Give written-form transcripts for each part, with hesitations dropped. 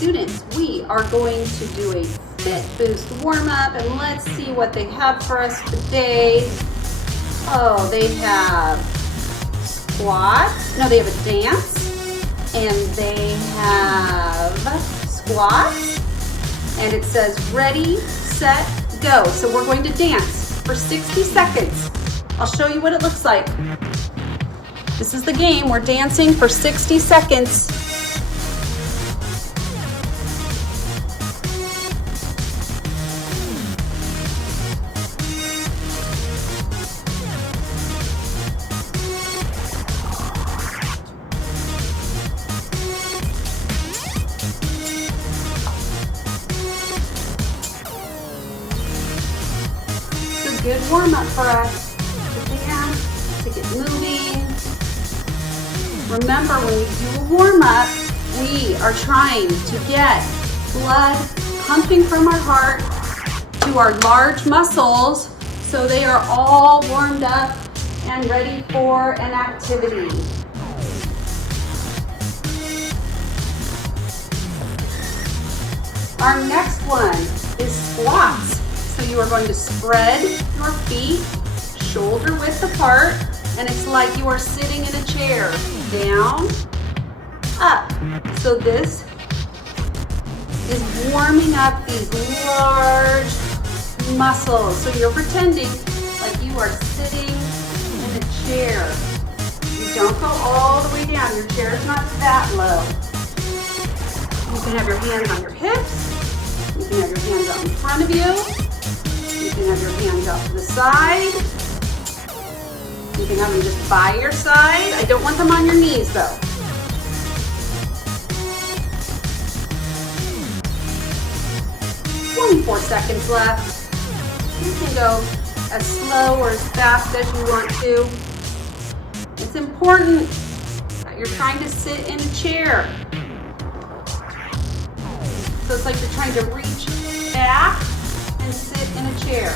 students, we are going to do a fit boost warm up, and let's see what they have for us today. Oh, they have squats. No, they have a dance, and they have squats, and it says ready, set, go. So we're going to dance for 60 seconds. I'll show you what it looks like. This is the game. We're dancing for 60 seconds. It's a good warm-up for us to dance, to get moving. Remember, when we do a warm-up, we are trying to get blood pumping from our heart to our large muscles so they are all warmed up and ready for an activity. Our next one is squats. So you are going to spread your feet shoulder width apart, and it's like you are sitting in a chair. Down, up. So this is warming up these large muscles. So you're pretending like you are sitting in a chair. You don't go all the way down. Your chair is not that low. You can have your hands on your hips. You can have your hands out in front of you. You can have your hands out to the side. You can have them just by your side. I don't want them on your knees though. "24 seconds left. You can go as slow or as fast as you want to. It's important that you're trying to sit in a chair. So it's like you're trying to reach back and sit in a chair.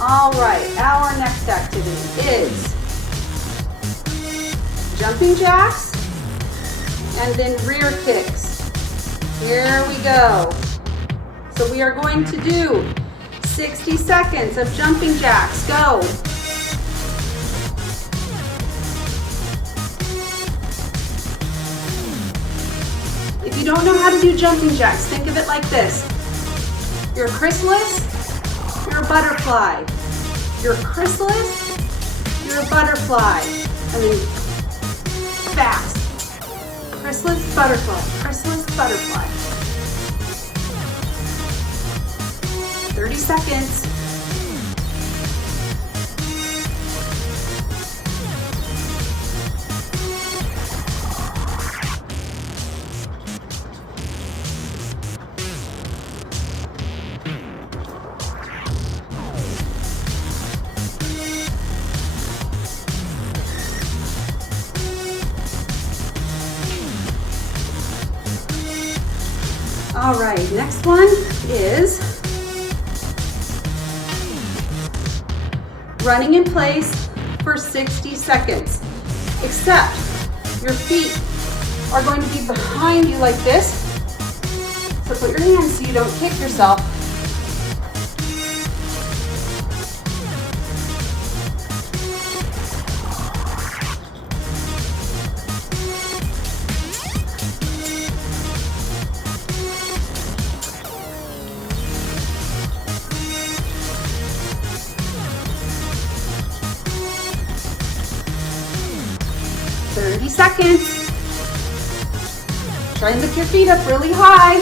All right, our next activity is jumping jacks and then rear kicks. Here we go. So we are going to do 60 seconds of jumping jacks. Go. If you don't know how to do jumping jacks, think of it like this. You're a chrysalis, you're a butterfly. You're a chrysalis, you're a butterfly. And then fast. Chrysalis, butterfly, chrysalis, butterfly. 30 seconds. All right, next one is running in place for 60 seconds, except your feet are going to be behind you like this. So put your hands so you don't kick yourself. Seconds. Try and lift your feet up really high.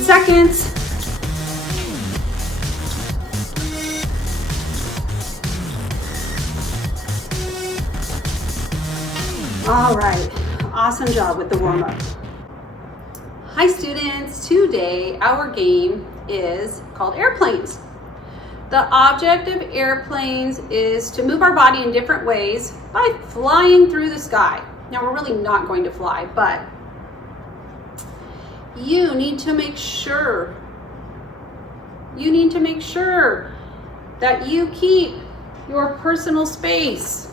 Seconds. All right, awesome job with the warm-up. Hi students, today our game is called airplanes. The object of airplanes is to move our body in different ways by flying through the sky. Now we're really not going to fly, but you need to make sure that you keep your personal space.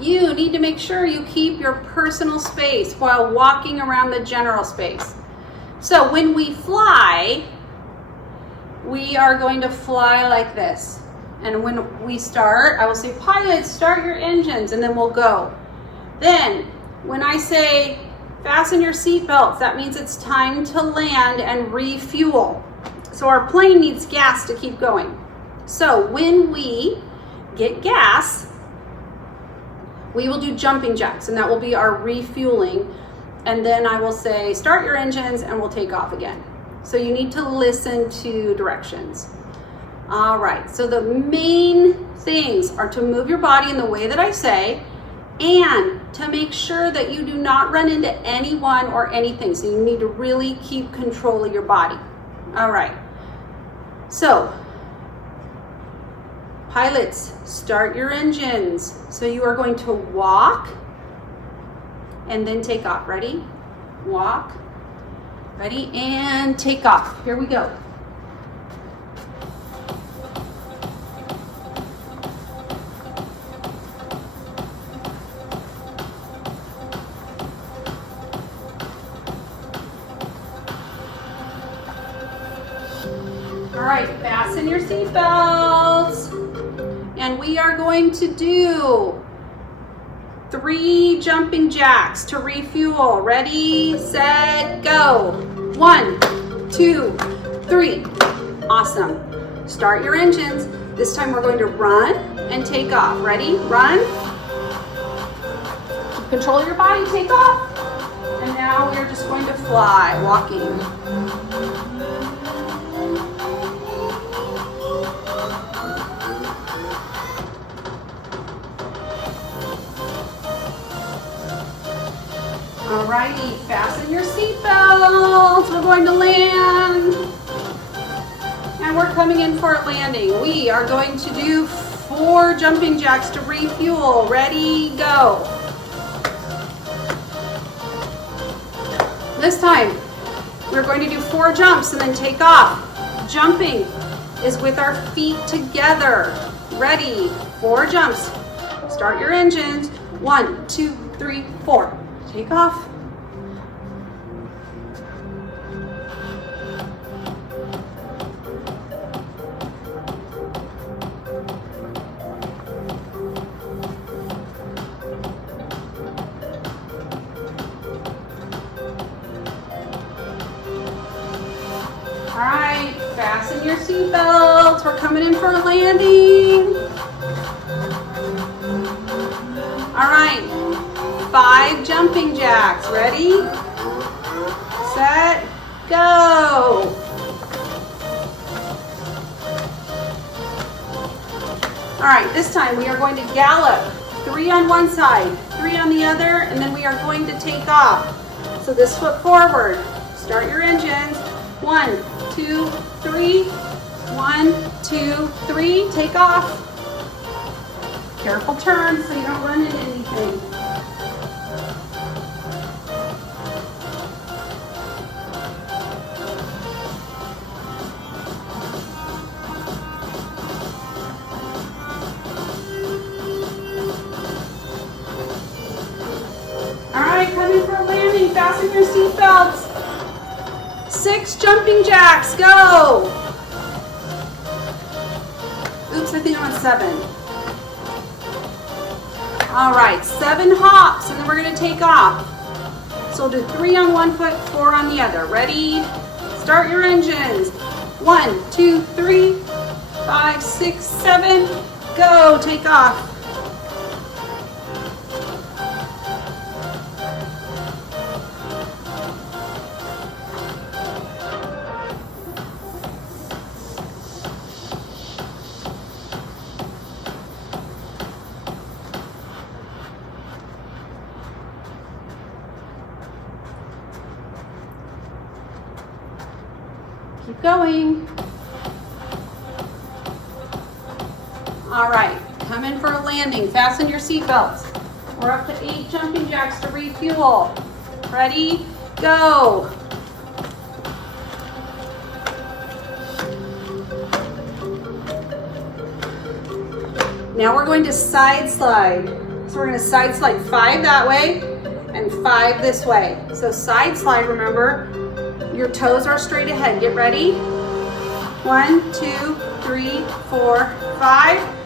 You need to make sure you keep your personal space while walking around the general space. So when we fly, we are going to fly like this. And when we start, I will say, pilots, start your engines, and then we'll go. Then, when I say, fasten your seatbelts, that means it's time to land and refuel. So our plane needs gas to keep going. So when we get gas, we will do jumping jacks, and that will be our refueling. And then I will say, start your engines, and we'll take off again. So you need to listen to directions. All right, so the main things are to move your body in the way that I say, and to make sure that you do not run into anyone or anything. So you need to really keep control of your body. All right, so pilots, start your engines. So you are going to walk and then take off. Ready? Walk. Ready? And take off. Here we go. All right, fasten your seatbelts. And we are going to do 3 jumping jacks to refuel. Ready, set, go. 1, 2, 3. Awesome. Start your engines. This time we're going to run and take off. Ready, run. Keep control of your body, take off. And now we're just going to fly, walking. Alrighty, fasten your seatbelts. We're going to land. And we're coming in for a landing. We are going to do 4 jumping jacks to refuel. Ready, go. This time, we're going to do 4 jumps and then take off. Jumping is with our feet together. Ready, 4 jumps. Start your engines. 1, 2, 3, 4. Take off. All right, fasten your seatbelts. We're coming in for a landing. All right. 5 jumping jacks. Ready, set, go. All right, this time we are going to gallop. 3 on one side, 3 on the other, and then we are going to take off. So this foot forward. Start your engines. 1, 2, 3. 1, 2, 3. Take off. Careful turn so you don't run into anything. Coming for a landing, fasten your seatbelts. 6 jumping jacks, go. Oops, I think I'm on 7. All right, 7 hops, and then we're gonna take off. So we'll do 3 on one foot, 4 on the other. Ready? Start your engines. 1, 2, 3, 5, 6, 7. Go, take off. Keep going. All right, come in for a landing. Fasten your seatbelts. We're up to 8 jumping jacks to refuel. Ready? Go. Now we're going to side slide. So we're going to side slide 5 that way and 5 this way. So side slide, remember, your toes are straight ahead. Get ready. 1, 2, 3, 4, 5.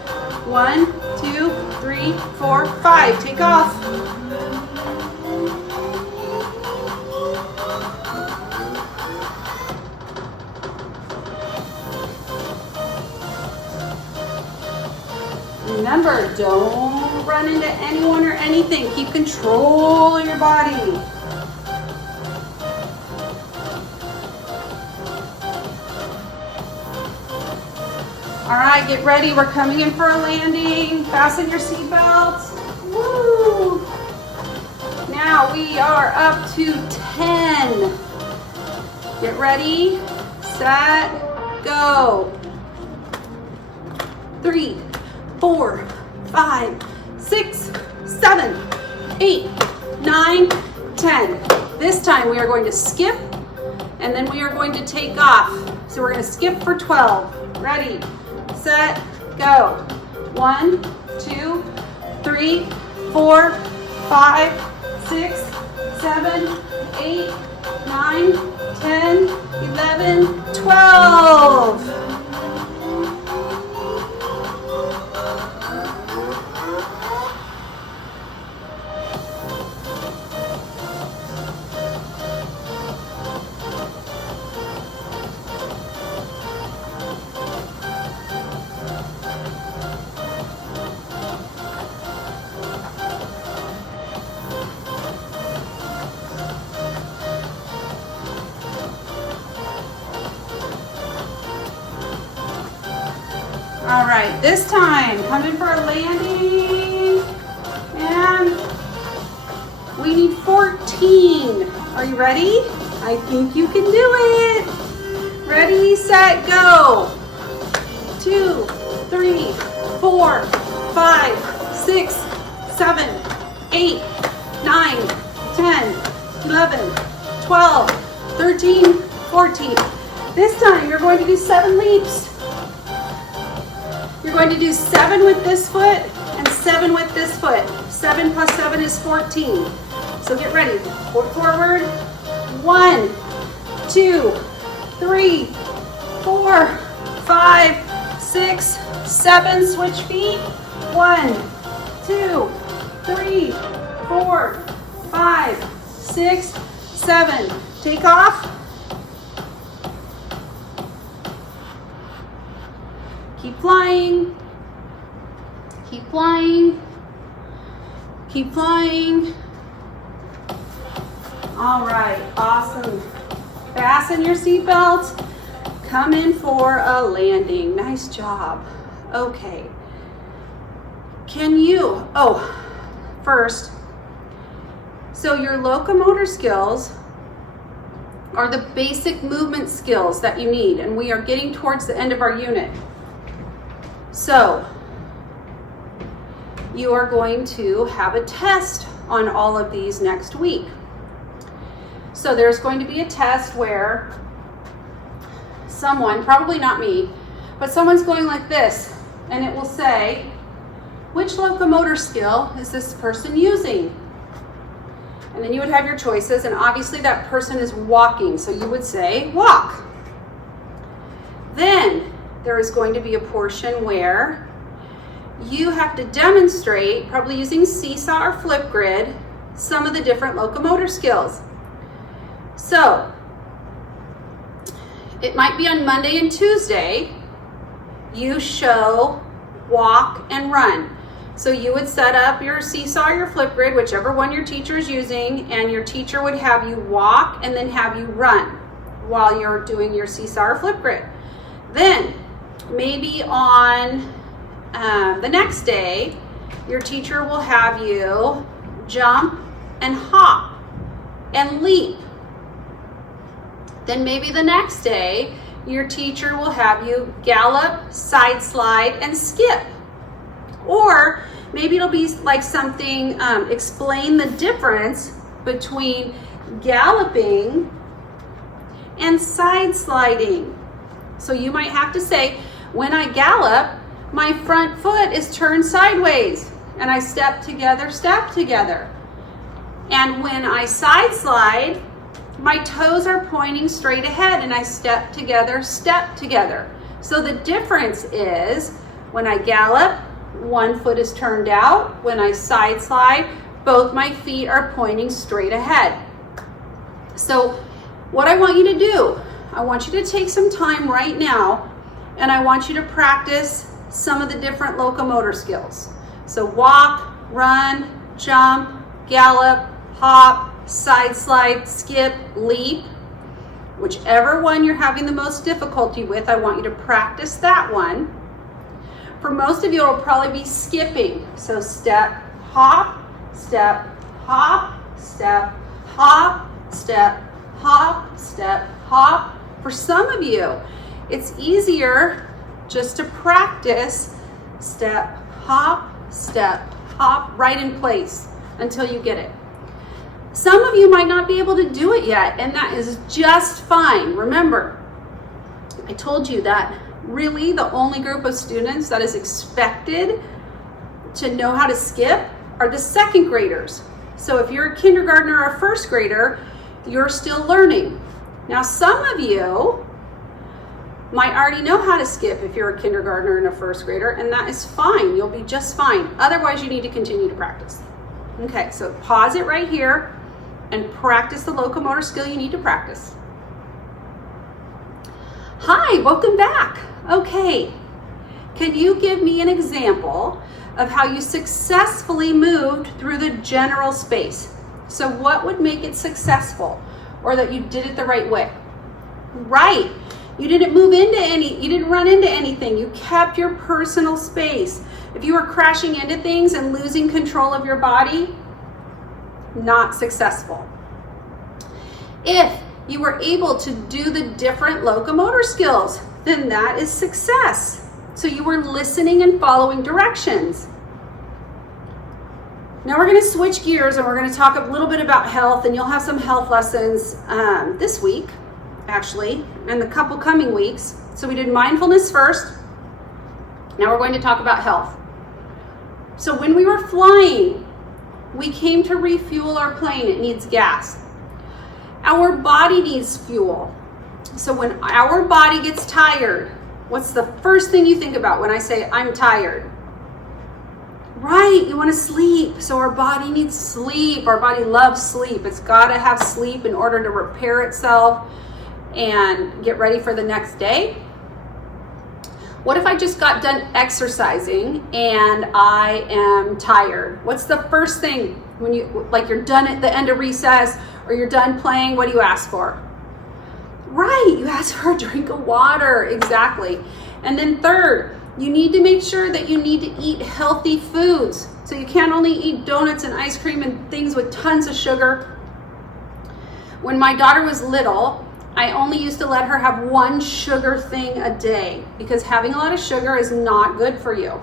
1, 2, 3, 4, 5. Take off. Remember, don't run into anyone or anything. Keep control of your body. All right, get ready. We're coming in for a landing. Fasten your seatbelts. Woo! Now we are up to 10. Get ready, set, go. 3, 4, 5, 6, 7, 8, 9, 10. This time we are going to skip and then we are going to take off. So we're going to skip for 12. Ready, set, go. 1, 2, 3, 4, 5, 6, 7, 8, 9, 10, 11, 12. All right, this time, come in for a landing, and we need 14. Are you ready? I think you can do it. Ready, set, go. 2, 3, 4, 5, 6, 7, 8, 9, 10, 11, 12, 13, 14. This time, you're going to do 7 leaps. You're going to do 7 with this foot and 7 with this foot. 7 plus 7 is 14. So get ready. Foot forward. 1, 2, 3, 4, 5, 6, 7. Switch feet. 1, 2, 3, 4, 5, 6, 7. Take off. Keep flying, keep flying, keep flying. All right, awesome. Fasten your seatbelt. Come in for a landing. Nice job. Okay. First, so your locomotor skills are the basic movement skills that you need, and we are getting towards the end of our unit. So, you are going to have a test on all of these next week. So there's going to be a test where someone, probably not me, but someone's going like this, and it will say, which locomotor skill is this person using? And then you would have your choices, and obviously that person is walking, so you would say walk. Then there is going to be a portion where you have to demonstrate, probably using seesaw or flip grid, some of the different locomotor skills. So it might be on Monday and Tuesday, you show walk and run. So you would set up your seesaw or your flip grid, whichever one your teacher is using, and your teacher would have you walk and then have you run while you're doing your seesaw or flip grid. Then maybe on the next day, your teacher will have you jump and hop and leap. Then maybe the next day, your teacher will have you gallop, side slide, and skip. Or maybe it'll be like something, explain the difference between galloping and side sliding. So you might have to say, when I gallop, my front foot is turned sideways and I step together, step together. And when I side slide, my toes are pointing straight ahead and I step together, step together. So the difference is when I gallop, one foot is turned out. When I side slide, both my feet are pointing straight ahead. So what I want you to do, I want you to take some time right now and I want you to practice some of the different locomotor skills. So walk, run, jump, gallop, hop, side slide, skip, leap. Whichever one you're having the most difficulty with, I want you to practice that one. For most of you, it'll probably be skipping. So step, hop, step, hop, step, hop, step, hop, step, hop. For some of you, it's easier just to practice step, hop, right in place until you get it. Some of you might not be able to do it yet, and that is just fine. Remember, I told you that really the only group of students that is expected to know how to skip are the second graders. So if you're a kindergartner or a first grader, you're still learning. Now, some of you might already know how to skip if you're a kindergartner and a first grader, and that is fine. You'll be just fine. Otherwise, you need to continue to practice. Okay, so pause it right here and practice the locomotor skill you need to practice. Hi, welcome back. Okay, can you give me an example of how you successfully moved through the general space? So what would make it successful, or that you did it the right way? Right, you didn't you didn't run into anything. You kept your personal space. If you were crashing into things and losing control of your body, not successful. If you were able to do the different locomotor skills, then that is success. So you were listening and following directions. Now we're going to switch gears and we're going to talk a little bit about health, and you'll have some health lessons this week, actually, and the couple coming weeks. So we did mindfulness first. Now we're going to talk about health. So when we were flying, we came to refuel our plane. It needs gas. Our body needs fuel. So when our body gets tired, what's the first thing you think about when I say I'm tired? Right, you want to sleep. So our body needs sleep. Our body loves sleep. It's got to have sleep in order to repair itself and get ready for the next day. What if I just got done exercising and I am tired? What's the first thing when you're done at the end of recess or you're done playing? What do you ask for? Right, you ask for a drink of water, exactly. And then third, you need to make sure that you need to eat healthy foods. So you can't only eat donuts and ice cream and things with tons of sugar. When my daughter was little, I only used to let her have one sugar thing a day because having a lot of sugar is not good for you.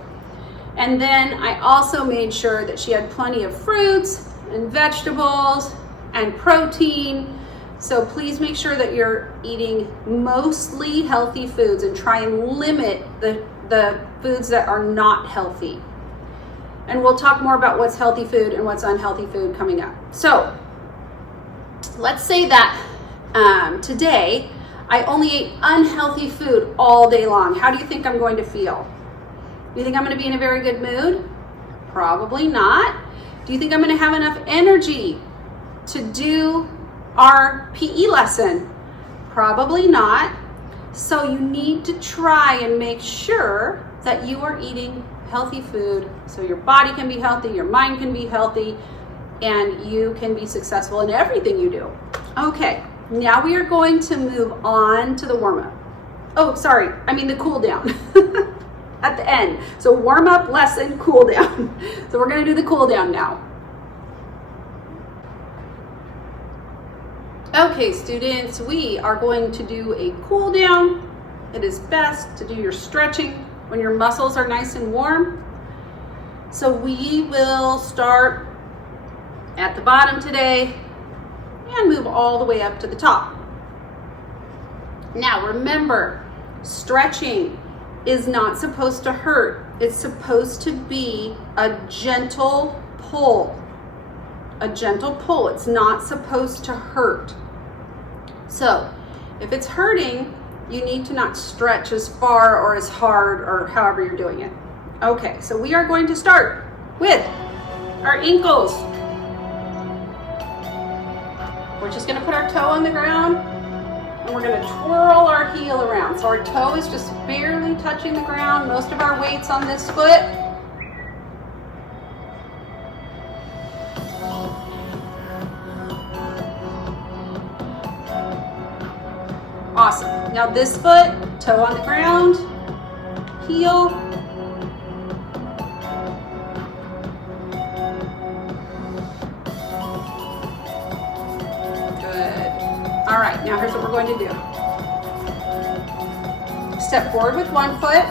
And then I also made sure that she had plenty of fruits and vegetables and protein. So please make sure that you're eating mostly healthy foods and try and limit the foods that are not healthy. And we'll talk more about what's healthy food and what's unhealthy food coming up. So let's say that today I only ate unhealthy food all day long. How do you think I'm going to feel? Do you think I'm going to be in a very good mood? Probably not. Do you think I'm going to have enough energy to do our PE lesson? Probably not. So you need to try and make sure that you are eating healthy food so your body can be healthy, your mind can be healthy, and you can be successful in everything you do. Okay, now we are going to move on to the warm-up. Oh, sorry, I mean the cool down at the end. So warm-up, lesson, cool down. So we're going to do the cool down now. Okay, students, we are going to do a cool down. It is best to do your stretching when your muscles are nice and warm. So we will start at the bottom today and move all the way up to the top. Now remember, stretching is not supposed to hurt. It's supposed to be a gentle pull. A gentle pull. It's not supposed to hurt. So if it's hurting, you need to not stretch as far or as hard or however you're doing it. Okay, so we are going to start with our ankles. We're just gonna put our toe on the ground and we're gonna twirl our heel around. So our toe is just barely touching the ground. Most of our weight's on this foot. Awesome. Now this foot, toe on the ground, heel. Good. All right, now here's what we're going to do. Step forward with one foot.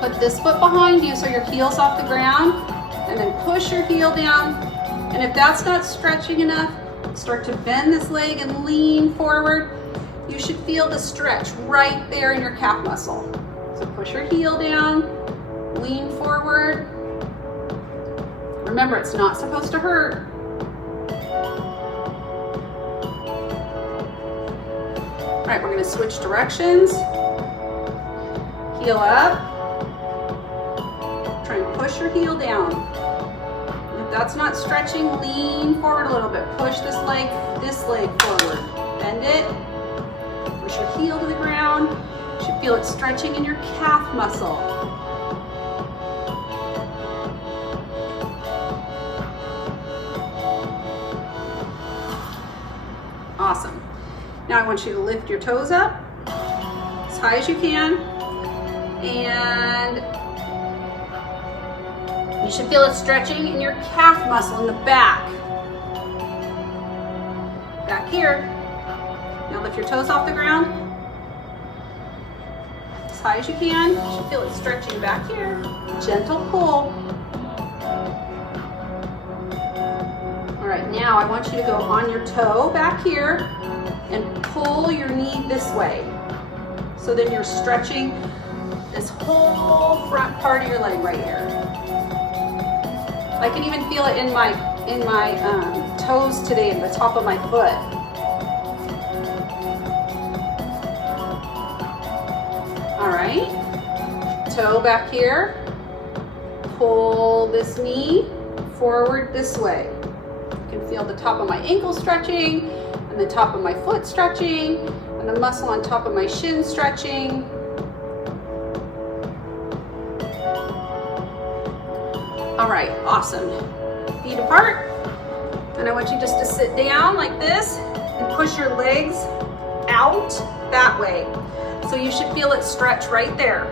Put this foot behind you so your heel's off the ground, and then push your heel down. And if that's not stretching enough, start to bend this leg and lean forward. You should feel the stretch right there in your calf muscle. So push your heel down, lean forward. Remember, it's not supposed to hurt. All right, we're gonna switch directions. Heel up. Try and push your heel down. If that's not stretching, lean forward a little bit. Push this leg forward. Bend it. Push your heel to the ground. You should feel it stretching in your calf muscle. Awesome. Now I want you to lift your toes up as high as you can. And you should feel it stretching in your calf muscle in the back. Back here. Now lift your toes off the ground as high as you can. You should feel it stretching back here. Gentle pull. All right, now I want you to go on your toe back here and pull your knee this way. So then you're stretching this whole front part of your leg right here. I can even feel it in my toes today, in the top of my foot. All right, toe back here. Pull this knee forward this way. You can feel the top of my ankle stretching, and the top of my foot stretching, and the muscle on top of my shin stretching. All right, awesome. Feet apart. And I want you just to sit down like this and push your legs out that way. So you should feel it stretch right there.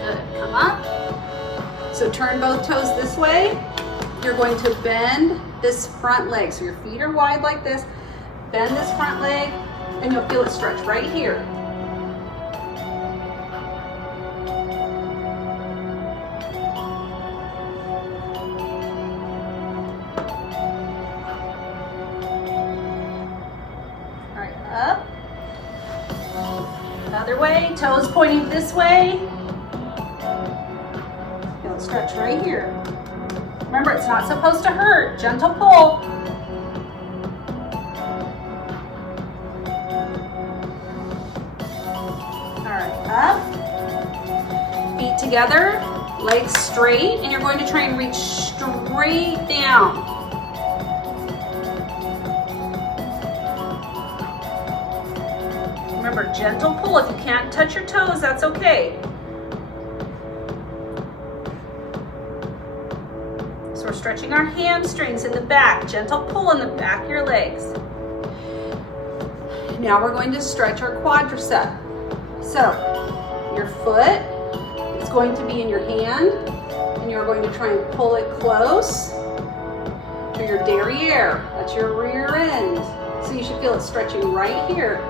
Good, come up. So turn both toes this way. You're going to bend this front leg. So your feet are wide like this. Bend this front leg and you'll feel it stretch right here. All right, up. Other way, toes pointing this way. Feel it stretch right here. Remember, it's not supposed to hurt. Gentle pull. All right, up. Feet together, legs straight, and you're going to try and reach straight down. Remember, gentle pull. If you can't touch your toes, that's okay. So we're stretching our hamstrings in the back. Gentle pull in the back of your legs. Now we're going to stretch our quadricep. So your foot is going to be in your hand and you're going to try and pull it close. to your derriere. That's your rear end. So you should feel it stretching right here.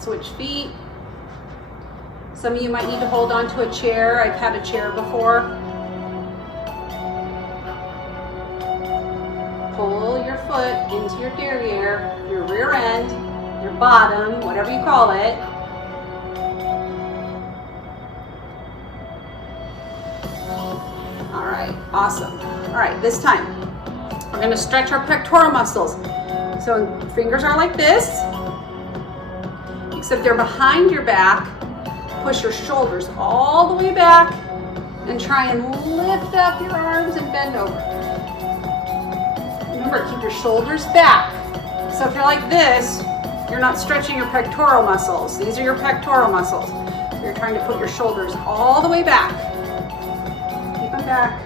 Switch feet. Some of you might need to hold on to a chair. I've had a chair before. Pull your foot into your derriere, your rear end, your bottom, whatever you call it. All right, awesome. All right, this time we're going to stretch our pectoral muscles. So fingers are like this, except they're behind your back. Push your shoulders all the way back and try and lift up your arms and bend over. Remember, keep your shoulders back. So if you're like this, you're not stretching your pectoral muscles. These are your pectoral muscles. You're trying to put your shoulders all the way back. Keep them back.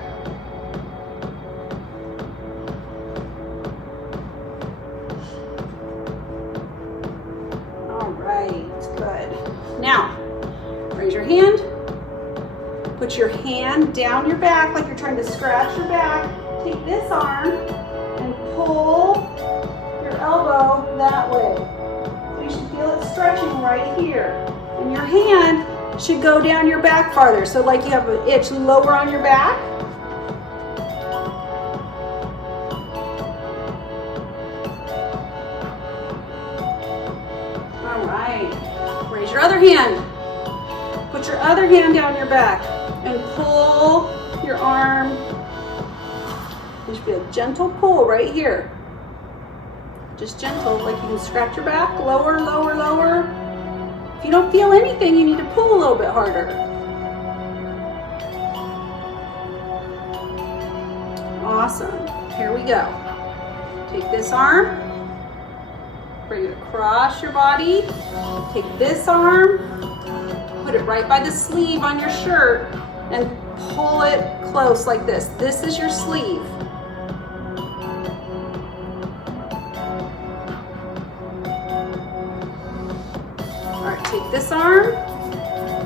Now, raise your hand, put your hand down your back like you're trying to scratch your back. Take this arm and pull your elbow that way. So you should feel it stretching right here. And your hand should go down your back farther. So like you have an itch lower on your back. All right. Raise your other hand. Put your other hand down your back and pull your arm. There should be a gentle pull right here. Just gentle, like you can scratch your back, lower, lower, lower. If you don't feel anything, you need to pull a little bit harder. Awesome. Here we go. Take this arm, bring it across your body. Take this arm, put it right by the sleeve on your shirt, and pull it close like this. This is your sleeve. All right, take this arm,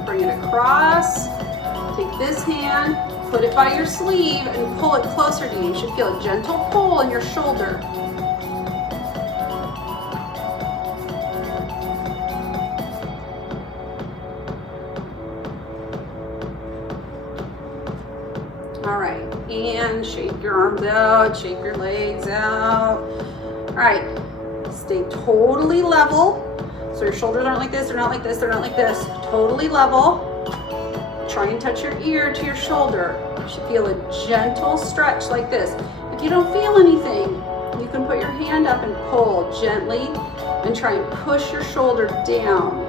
bring it across. Take this hand, put it by your sleeve, and pull it closer to you. You should feel a gentle pull in your shoulder. All right, and shake your arms out, shake your legs out. All right, stay totally level. So your shoulders aren't like this, they're not like this, they're not like this. Totally level. Try and touch your ear to your shoulder. You should feel a gentle stretch like this. If you don't feel anything, you can put your hand up and pull gently and try and push your shoulder down.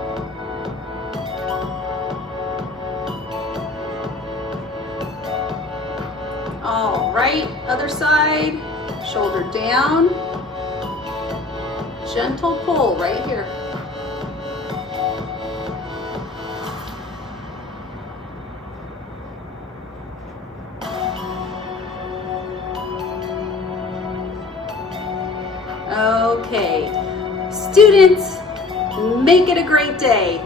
All right, other side, shoulder down, gentle pull right here. Okay, students, make it a great day.